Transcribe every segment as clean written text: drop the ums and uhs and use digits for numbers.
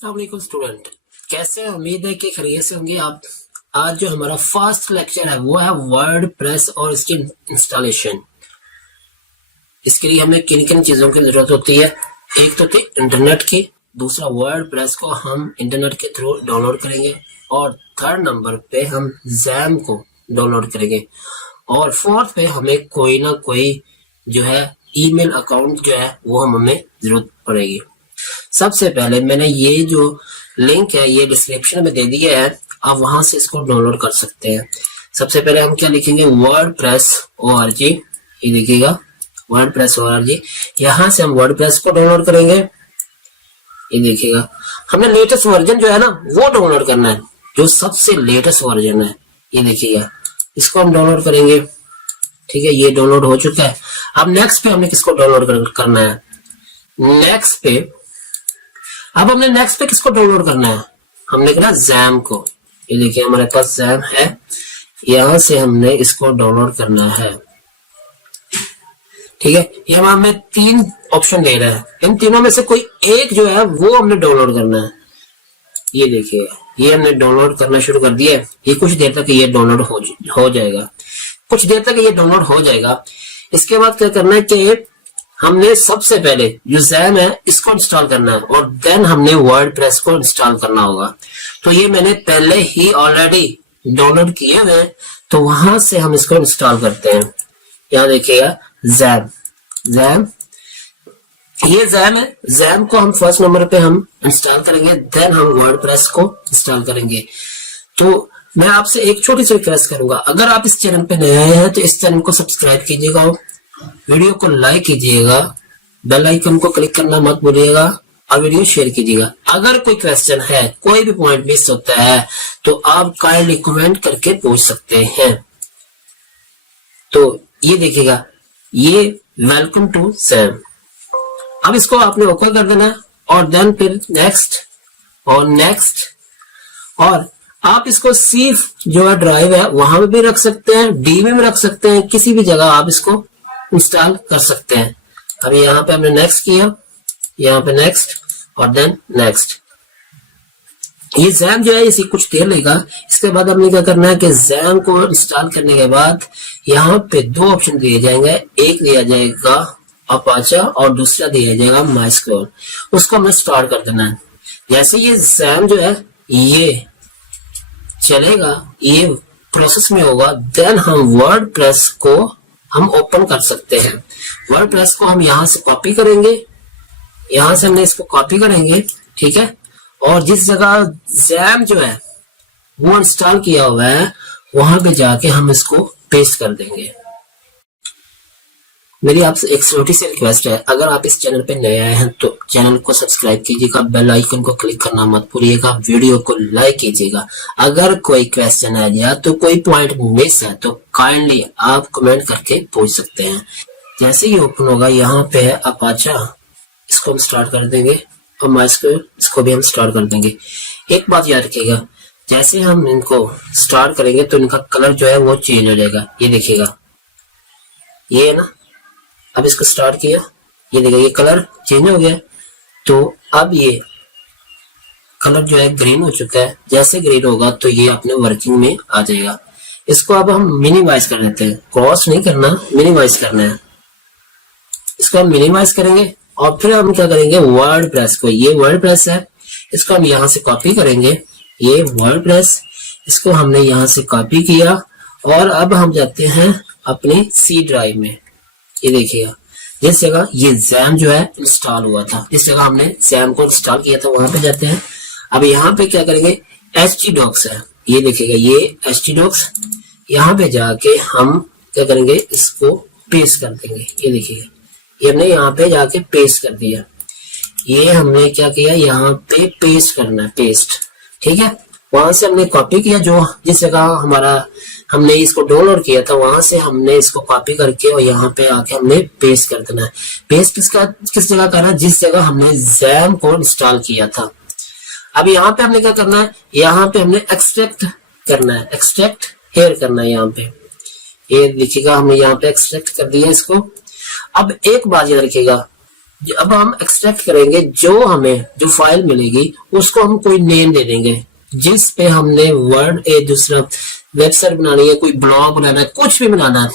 अस्सलाम वालेकुम स्टूडेंट, कैसे हैं? उम्मीद है कि खैरियत से होंगे आप। आज जो हमारा फर्स्ट लेक्चर है वो है वर्ड प्रेस और इसकी इंस्टॉलेशन। इसके लिए हमें किन किन चीज़ों की ज़रूरत होती है। एक तो थी इंटरनेट की, दूसरा वर्ड प्रेस को हम इंटरनेट के थ्रू डाउनलोड करेंगे, और थर्ड नंबर पे हम जैम को डाउनलोड करेंगे, और फोर्थ पे हमें कोई ना कोई जो है ईमेल अकाउंट जो है वो हमें ज़रूरत पड़ेगी। सबसे पहले मैंने ये जो लिंक है ये डिस्क्रिप्शन में दे दिया है, आप वहां से इसको डाउनलोड कर सकते हैं। सबसे पहले हम क्या लिखेंगे, wordpress.org। ये देखिएगा wordpress.org, यहाँ से हम वर्डप्रेस को डाउनलोड करेंगे। ये देखिएगा हमने लेटेस्ट वर्जन जो है ना वो डाउनलोड करना है, जो सबसे लेटेस्ट वर्जन है। ये देखिएगा इसको हम डाउनलोड करेंगे। ठीक है, ये डाउनलोड हो चुका है। अब नेक्स्ट पे हमने किसको डाउनलोड करना है, नेक्स्ट पे अब हमने नेक्स्ट पे किसको डाउनलोड करना है, हमने कहा जैम को। ये देखिए हमारे पास जैम है, यहां से हमने इसको डाउनलोड करना है। ठीक है, ये हमें तीन ऑप्शन दे रहा है, इन तीनों में से कोई एक जो है वो हमने डाउनलोड करना है। ये देखिए ये हमने डाउनलोड करना शुरू कर दिया है। ये कुछ देर तक ये डाउनलोड हो जाएगा, कुछ देर तक ये डाउनलोड हो जाएगा। इसके बाद क्या करना है कि हमने सबसे पहले जो जैम है इसको इंस्टॉल करना है, और देन हमने वर्डप्रेस को इंस्टॉल करना होगा। तो ये मैंने पहले ही ऑलरेडी डाउनलोड किए हुए हैं, तो वहां से हम इसको इंस्टॉल करते हैं। यहाँ देखिएगा जैम ये जैम है। जैम को हम फर्स्ट नंबर पे हम इंस्टॉल करेंगे, देन हम वर्डप्रेस को इंस्टॉल करेंगे। तो मैं आपसे एक छोटी सी रिक्वेस्ट करूंगा, अगर आप इस चैनल पे नए आए हैं तो इस चैनल को सब्सक्राइब कीजिएगा, वीडियो को लाइक कीजिएगा, बेल आइकन को क्लिक करना मत भूलिएगा, और वीडियो शेयर कीजिएगा। अगर कोई क्वेश्चन है, कोई भी पॉइंट मिस होता है तो आप काइंडली कमेंट करके पूछ सकते हैं। तो ये देखिएगा ये वेलकम टू जैम। अब इसको आपने ओके कर देना, और देन फिर नेक्स्ट और नेक्स्ट, और आप इसको सिर्फ जो है ड्राइव है वहां पे भी रख सकते हैं, डी में भी रख सकते हैं, किसी भी जगह आप इसको इंस्टॉल कर सकते हैं। अब यहाँ पे हमने नेक्स्ट किया, यहाँ पे नेक्स्ट और देन नेक्स्ट। ये जैम जो है इसी कुछ देर लेगा। इसके बाद हमने क्या करना है कि जैम को इंस्टॉल करने के बाद यहाँ पे दो ऑप्शन दिए जाएंगे, एक दिया जाएगा अपाचा और दूसरा दिया जाएगा माइस्क्वेयर। उसको हमें स्टार्ट कर देना है। जैसे ये जैम जो है ये चलेगा, ये प्रोसेस में होगा, देन हम वर्डप्रेस को हम ओपन कर सकते हैं। वर्डप्रेस को हम यहाँ से कॉपी करेंगे, यहाँ से हमने इसको कॉपी करेंगे। ठीक है, और जिस जगह जैम जो है वो इंस्टॉल किया हुआ है वहां पे जाके हम इसको पेस्ट कर देंगे। मेरी आपसे एक छोटी सी रिक्वेस्ट है, अगर आप इस चैनल पे नए आए हैं तो चैनल को सब्सक्राइब कीजिएगा, बेल आइकन को क्लिक करना मत भूलिएगा, वीडियो को लाइक कीजिएगा। अगर कोई क्वेश्चन आ गया तो कोई पॉइंट मिस है तो काइंडली आप कमेंट करके पूछ सकते हैं। जैसे ही ओपन होगा यहाँ पे है अपाचा, इसको हम स्टार्ट कर देंगे, और माइस्क्वेयर इसको भी हम स्टार्ट कर देंगे। एक बात याद रखिएगा, जैसे हम इनको स्टार्ट करेंगे तो इनका कलर जो है वो चेंज हो जाएगा। ये देखिएगा ये है ना, अब इसको स्टार्ट किया, ये देखिए ये कलर चेंज हो गया। तो अब ये कलर जो है ग्रीन हो चुका है। जैसे ग्रीन होगा तो ये अपने वर्किंग में आ जाएगा। इसको अब हम मिनिमाइज कर देते हैं, क्रॉस नहीं करना, मिनिमाइज करना है। इसको हम मिनिमाइज करेंगे, और फिर हम क्या करेंगे, वर्डप्रेस को, ये वर्डप्रेस है, इसको हम यहाँ से कॉपी करेंगे। ये वर्डप्रेस, इसको हमने यहाँ से कॉपी किया, और अब हम जाते हैं अपने सी ड्राइव में। ये देखिएगा जिस जगह ये जैम जो है इंस्टॉल हुआ था, जिस जगह हमने जैम को इंस्टॉल किया था वहां पे जाते हैं। अब यहाँ पे क्या करेंगे, htdocs है, ये देखिएगा ये htdocs, यहाँ पे जाके हम क्या करेंगे, इसको पेस्ट कर देंगे। ये देखिएगा ये हमने यहाँ पे जाके पेस्ट कर दिया। ये हमने क्या किया, यहाँ पे पेस्ट करना है, पेस्ट। ठीक है, वहां से हमने कॉपी किया, जो जिस जगह हमने इसको डाउनलोड किया था वहां से हमने इसको कॉपी करके और यहाँ पे आके हमने पेस्ट कर देना है। पेस्ट किस जगह करना है, जिस जगह हमने जैम को इंस्टॉल किया था। अब यहाँ पे हमने क्या करना है, यहाँ पे हमने एक्सट्रैक्ट करना है, एक्सट्रैक्ट हेयर करना है। यहाँ पे ये लिखिएगा, हमने यहाँ पे एक्सट्रैक्ट कर दिया इसको। अब एक बात याद रखिएगा, अब हम एक्सट्रैक्ट करेंगे, जो फाइल मिलेगी उसको हम कोई नेम दे देंगे, जिस पे हमने वर्ड एक दूसरा वेबसाइट बनानी है, कोई ब्लॉग बनाना है, कुछ भी बनाना है,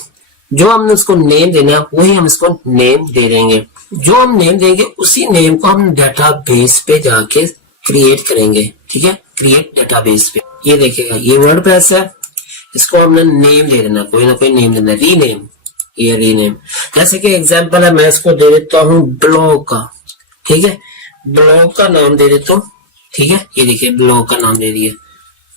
जो हमने उसको नेम देना है वही हम इसको नेम दे देंगे। जो हम नेम देंगे उसी नेम को हम डेटाबेस पे जाके क्रिएट करेंगे। ठीक है, क्रिएट डेटाबेस पे। ये देखिएगा ये वर्डप्रेस है, इसको हमने नेम दे देना, कोई ना कोई नेम देना, रीनेम। ये रीनेम, जैसे कि एग्जांपल है, मैं इसको दे देता हूँ ब्लॉग का। ठीक है, ब्लॉग का नाम दे देता हूँ। ठीक है, ये देखिए ब्लॉग का नाम दे दिया,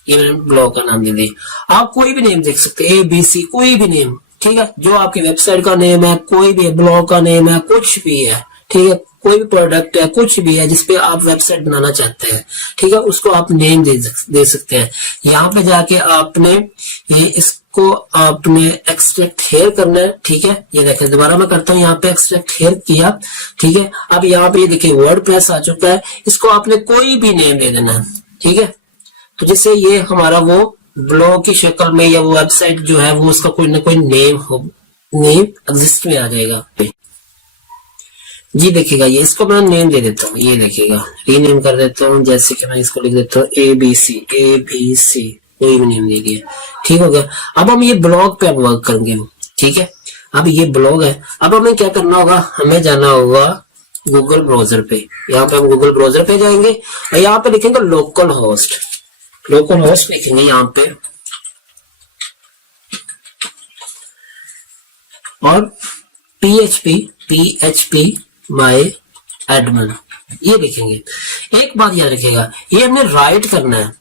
ये मैंने ब्लॉग का नाम दे दिया। आप कोई भी नेम देख सकते हैं, ABC, कोई भी नेम। ठीक है, जो आपकी वेबसाइट का नेम है, कोई भी ब्लॉग का नेम है, कुछ भी है। ठीक है, कोई भी प्रोडक्ट है, कुछ भी है जिसपे आप वेबसाइट बनाना चाहते हैं, ठीक है, उसको आप नेम दे सकते हैं। यहाँ पे जाके आपने इसको आपने एक्सट्रैक्ट हेयर करना है। ठीक है, ये देखिए दोबारा मैं करता हूँ, यहाँ पे एक्सट्रैक्ट हेयर किया। ठीक है, अब यहाँ पे ये देखिए वर्डप्रेस आ चुका है, इसको आपने कोई भी नेम दे देना है। ठीक है, तो जैसे ये हमारा वो ब्लॉग की शक्ल में या वो वेबसाइट जो है वो उसका कोई ना कोई नेम एग्जिस्ट में आ जाएगा। जी देखिएगा, ये इसको मैं नेम दे देता हूँ, ये देखिएगा रीनेम कर देता हूँ। जैसे कि मैं इसको लिख देता हूँ ABC, कोई भी नेम दे दिया। ठीक हो गया। अब हम ये ब्लॉग पे अब वर्क करेंगे। ठीक है, अब ये ब्लॉग है, अब हमें क्या करना होगा, हमें जाना होगा गूगल ब्राउजर पे। यहाँ पे हम गूगल ब्राउजर पे जाएंगे और यहाँ पे लिखेंगे लोकल होस्ट लिखेंगे यहाँ पे, और PHP माई एडमिन ये लिखेंगे। एक बात याद रखिएगा, ये हमने राइट करना है।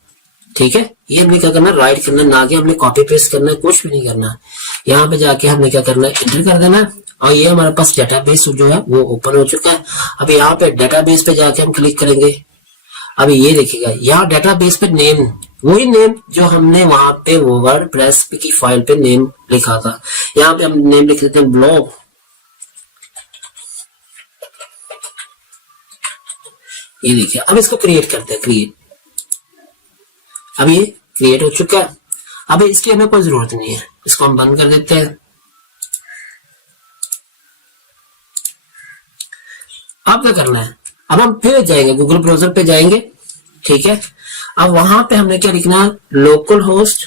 ठीक है, ये हमने क्या करना है, राइट करना है, ना कि हमने कॉपी पेस्ट करना है, कुछ भी नहीं करना है। यहाँ पे जाके हमने क्या करना है, एंटर कर देना है और ये हमारे पास डेटाबेस जो है वो ओपन हो चुका है। अब यहाँ पे डेटाबेस पे जाके हम क्लिक करेंगे। अब ये देखिएगा, यहाँ डेटाबेस पे नेम, वही नेम जो हमने वहां पे वो वर्डप्रेस की फाइल पे नेम लिखा था, यहाँ पे हम नेम लिख देते हैं ब्लॉग। ये देखिए, अब इसको क्रिएट करते हैं, क्रिएट। अब ये क्रिएट हो चुका है। अब इसकी हमें कोई जरूरत नहीं है, इसको हम बंद कर देते हैं। अब क्या करना है, अब हम फिर जाएंगे गूगल ब्राउजर पे जाएंगे। ठीक है, अब वहां पे हमने क्या लिखना है, लोकल होस्ट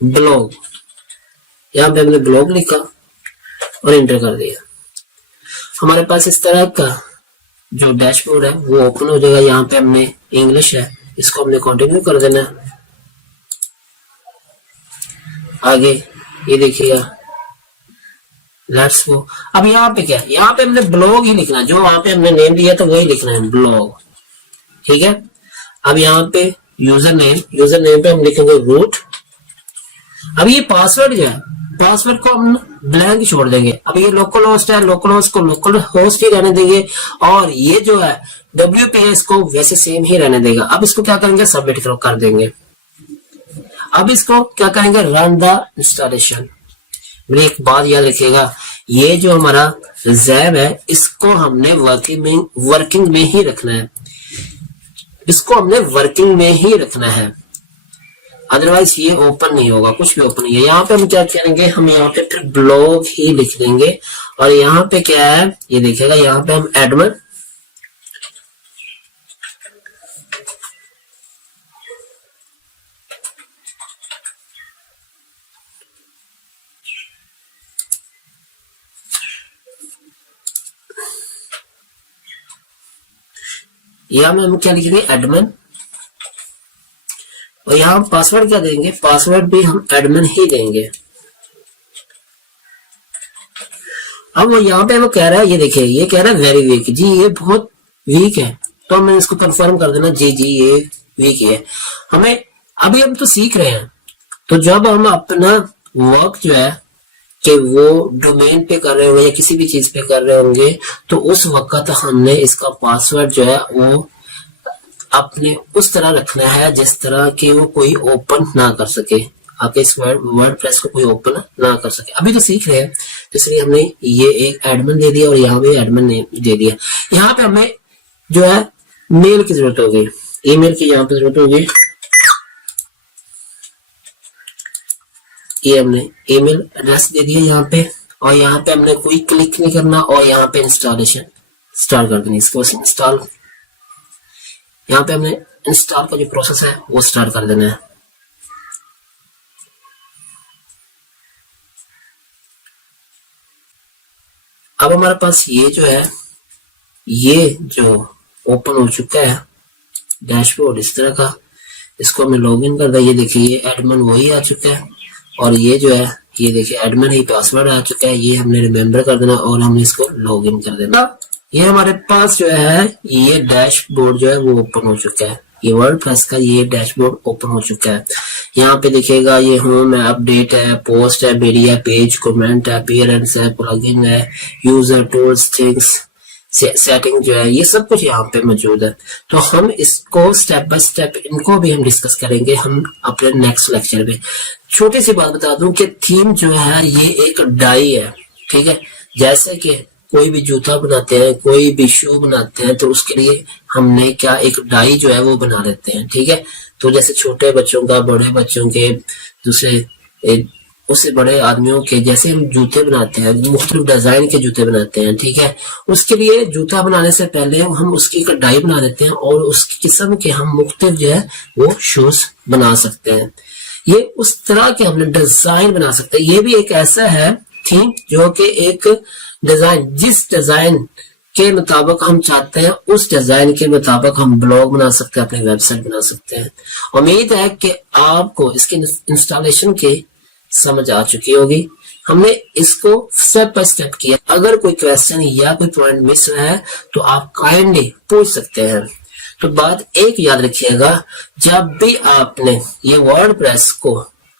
ब्लॉग। यहाँ पे हमने ब्लॉग लिखा और एंटर कर दिया। हमारे पास इस तरह का जो डैशबोर्ड है वो ओपन हो जाएगा। यहाँ पे हमने इंग्लिश है, इसको हमने कंटिन्यू कर देना है। आगे ये देखिएगा, लेट्स गो। अब यहाँ पे क्या है, यहाँ पे हमने ब्लॉग ही लिखना है, जो वहां पे हमने नेम दिया था वही लिखना है, ब्लॉग। ठीक है, अब यहाँ पे यूजर नेम पे हम लिखेंगे रूट। अब ये पासवर्ड जो है, पासवर्ड को हम ब्लैंक छोड़ देंगे। अब ये लोकल होस्ट है, लोकल होस्ट को लोकल होस्ट ही रहने देंगे, और ये जो है WPS को वैसे सेम ही रहने देगा। अब इसको क्या करेंगे, सबमिट कर देंगे। अब इसको क्या करेंगे, रन द इंस्टॉलेशन। मेरी एक बात याद रखिएगा, ये जो हमारा जैब है इसको हमने वर्किंग में ही रखना है, इसको हमने वर्किंग में ही रखना है, अदरवाइज ये ओपन नहीं होगा, कुछ भी ओपन नहीं है। यहाँ पे हम क्या करेंगे, हम यहाँ पे फिर ब्लॉग ही लिख देंगे। और यहाँ पे क्या है, ये देखिएगा, यहाँ पे हम एडमिन, यहाँ में हम क्या लिखेंगे, एडमिन। और यहाँ हम पासवर्ड क्या देंगे, पासवर्ड भी हम एडमिन ही देंगे। अब वो यहाँ पे वो कह रहा है, ये देखिए ये कह रहा है वेरी वीक, जी ये बहुत वीक है, तो हमें इसको कंफर्म कर देना, जी ये वीक है। हमें अभी हम तो सीख रहे हैं, तो जब हम अपना वर्क जो है कि वो डोमेन पे कर रहे होंगे या किसी भी चीज पे कर रहे होंगे, तो उस वक्त हमने इसका पासवर्ड जो है वो आपने उस तरह रखना है जिस तरह कि वो कोई ओपन ना कर सके, आपके इस वर्डप्रेस को कोई ओपन ना कर सके। अभी तो सीख रहे हैं, इसलिए हमने ये एक एडमिन दे दिया और यहाँ पे एडमिन दे दिया। यहाँ पे हमें जो है मेल की जरूरत होगी, ईमेल की यहाँ पे जरूरत होगी। ये हमने ईमेल एड्रेस दे दिया यहाँ पे, और यहाँ पे हमने कोई क्लिक नहीं करना, और यहाँ पे इंस्टॉलेशन स्टार्ट कर देनी। इसको इंस्टॉल, यहाँ पे हमने इंस्टॉल का जो प्रोसेस है वो स्टार्ट कर देना है। अब हमारे पास ये जो है, ये जो ओपन हो चुका है डैशबोर्ड इस तरह का, इसको हमने लॉगिन कर दिया। ये देखिए ये एडमिन वही आ चुका है, और ये जो है ये देखिए एडमिन ही पासवर्ड आ चुका है। ये हमने रिमेम्बर कर देना और हमने इसको लॉगिन कर देना। ये हमारे पास जो है ये डैशबोर्ड जो है वो ओपन हो चुका है। ये वर्डप्रेस का ये डैशबोर्ड ओपन हो चुका है। यहाँ पे देखिएगा ये होम है, अपडेट है, पोस्ट है, मीडिया, पेज, कमेंट है, अपीयरेंस है, प्लगइन है, यूजर टूल्स, थिंग्स, सेटिंग जो है, ये सब कुछ यहाँ पे मौजूद है। तो हम इसको स्टेप बाय स्टेप इनको भी हम डिस्कस करेंगे हम अपने नेक्स्ट लेक्चर में। छोटी सी बात बता दूं कि थीम जो है ये एक डाई है, ठीक है। जैसे कि कोई भी जूता बनाते हैं, कोई भी शू बनाते हैं, तो उसके लिए हमने क्या एक डाई जो है वो बना लेते हैं, ठीक है। तो जैसे छोटे बच्चों का, बड़े बच्चों के, दूसरे उससे बड़े आदमियों के, जैसे हम जूते बनाते हैं, मुख्तलिफ डिजाइन के जूते बनाते हैं, ठीक है। उसके लिए जूता बनाने से पहले हम उसकी एक डाई बना देते हैं, और उसकी किस्म के हम मुख्तलिफ जो है वो शूज बना सकते हैं। ये उस तरह के हमने डिजाइन बना सकते हैं। ये भी एक ऐसा है थीम जो कि एक डिजाइन, जिस डिजाइन के मुताबिक हम चाहते हैं उस डिजाइन के मुताबिक हम ब्लॉग बना सकते हैं, अपनी वेबसाइट बना सकते हैं। उम्मीद है कि आपको इसकी इंस्टॉलेशन की समझ आ चुकी होगी। हमने इसको स्टेप बाय स्टेप किया। अगर कोई क्वेश्चन या कोई पॉइंट मिस है तो आप काइंडली पूछ सकते हैं। तो बात एक याद रखिएगा, जब भी आपने ये वर्डप्रेस को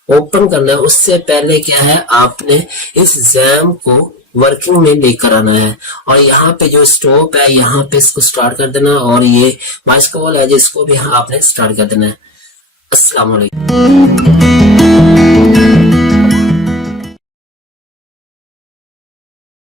ओपन करना है उससे पहले क्या है, आपने इस जैम को वर्किंग में लेकर आना है, और यहाँ पे जो स्टॉप है यहाँ पे इसको स्टार्ट कर देना, और ये माइस्कॉल है जिसको भी आपने स्टार्ट कर देना है। अस्सलाम वालेकुम।